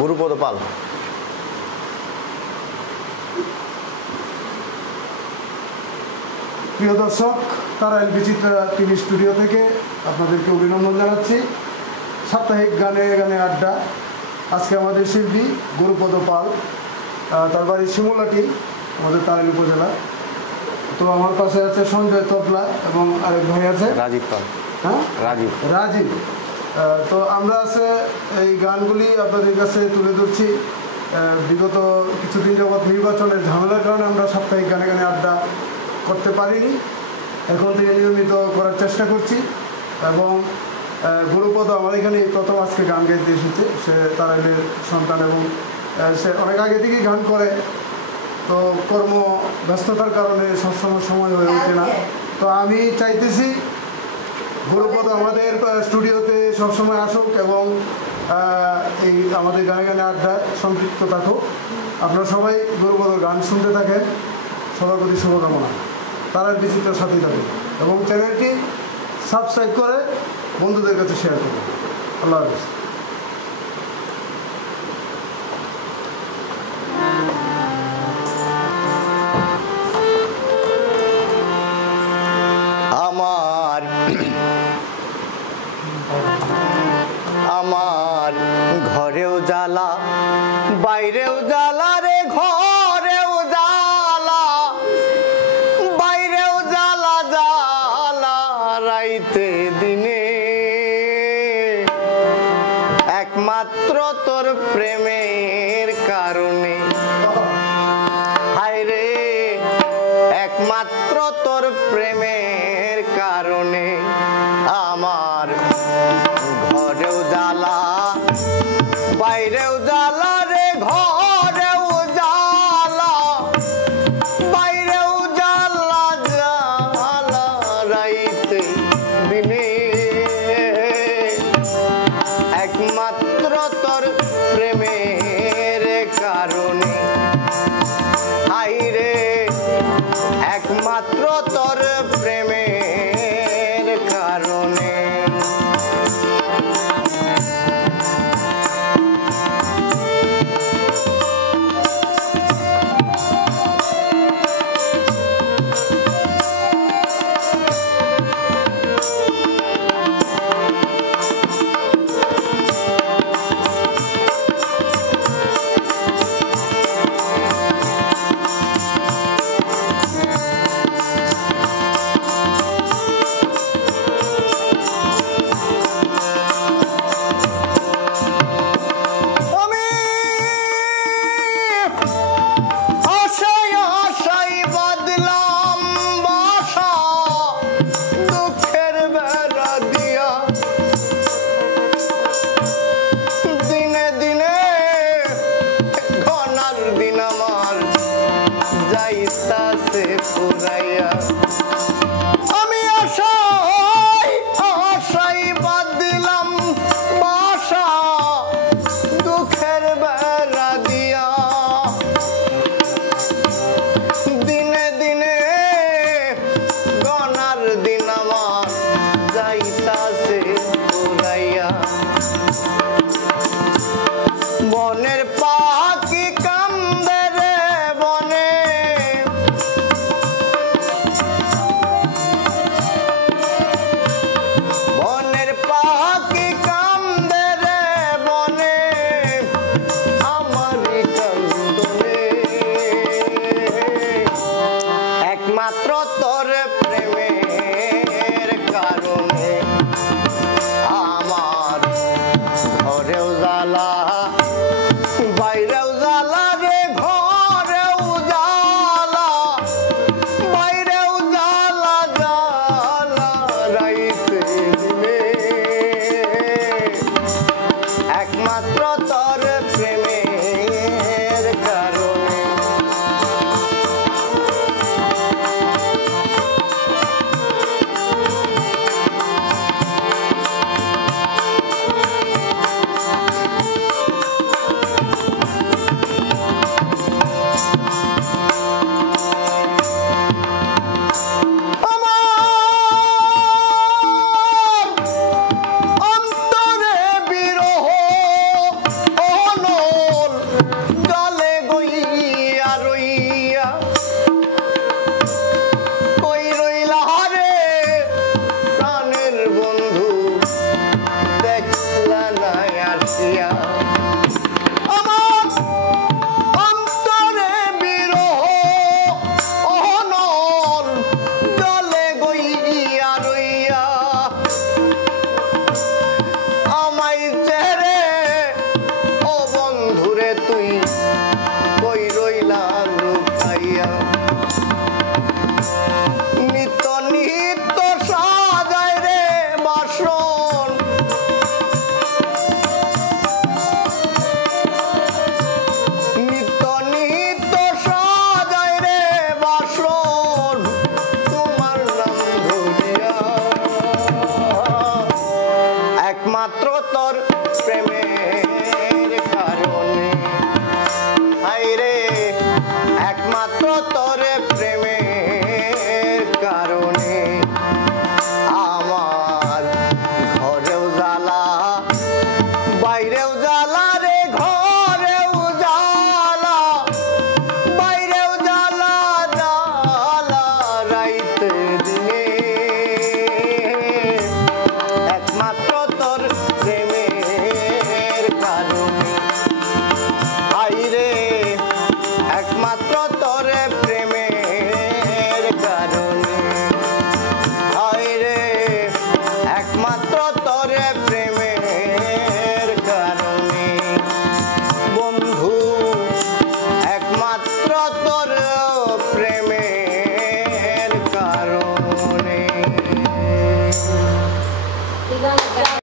গুরুপদ পাল। প্রিয় দর্শক, তারাইল বিচিত্রা TV studio থেকে আপনাদেরকে অভিনন্দন জানাচ্ছি। সাপ্তাহিক গানে গানে আড্ডা। আজকে আমাদের শিল্পী গুরুপদ পাল, তার বাড়ি শিমুলাটি, আমাদের তারাইল উপজেলা। তো আমার পাশে আছে সঞ্জয় তবলা এবং আরেক ভাই আছে রাজীব পাল। হ্যাঁ, রাজীব। তো আমরা আছে এই গানগুলি আপনাদের কাছে তুলে ধরছি। বিগত কিছুদিন যাবৎ নির্বাচনের ঝামেলার কারণে আমরা সাপ্তাহিক গানে গানে আড্ডা করতে পারিনি। এখন থেকে নিয়মিত করার চেষ্টা করছি। এবং গুরুপদ আমার এখানে প্রথম আজকে গান গাইতে এসেছে। সে তারাইলের সন্তান এবং সে অনেক আগে থেকেই গান করে। তো কর্ম ব্যস্ততার কারণে সবসময় সময় হয়ে ওঠে না। তো আমি চাইতেছি গুরুপদ আমাদের স্টুডিওতে সবসময় আসুক এবং এই আমাদের গানে গানে আড্ডায় সম্পৃক্ত থাকুক। আপনারা সবাই গুরুপদর গান শুনতে থাকেন। সবার প্রতি শুভকামনা। তারার বিচিত্রার সাথেই থাকুন এবং চ্যানেলটি সাবস্ক্রাইব করে বন্ধুদের কাছে শেয়ার করুন। আল্লাহ হাফেজ। আমার ঘরেও জ্বালা, বাইরেও জ্বালা রে, ঘরেও জ্বালা, বাইরেও জ্বালা, জ্বালা রাইতে দিনে, একমাত্র তোর প্রেমের কারণে। হায় রে, একমাত্র তোর প্রেমের কারণে আমার ঘরেও জ্বালা, বাইরেও জ্বালা রে, ঘরেও জ্বালা, বাইরেও জ্বালা, জ্বালা রাইতে দিনে, একমাত্র তোর প্রেমে গান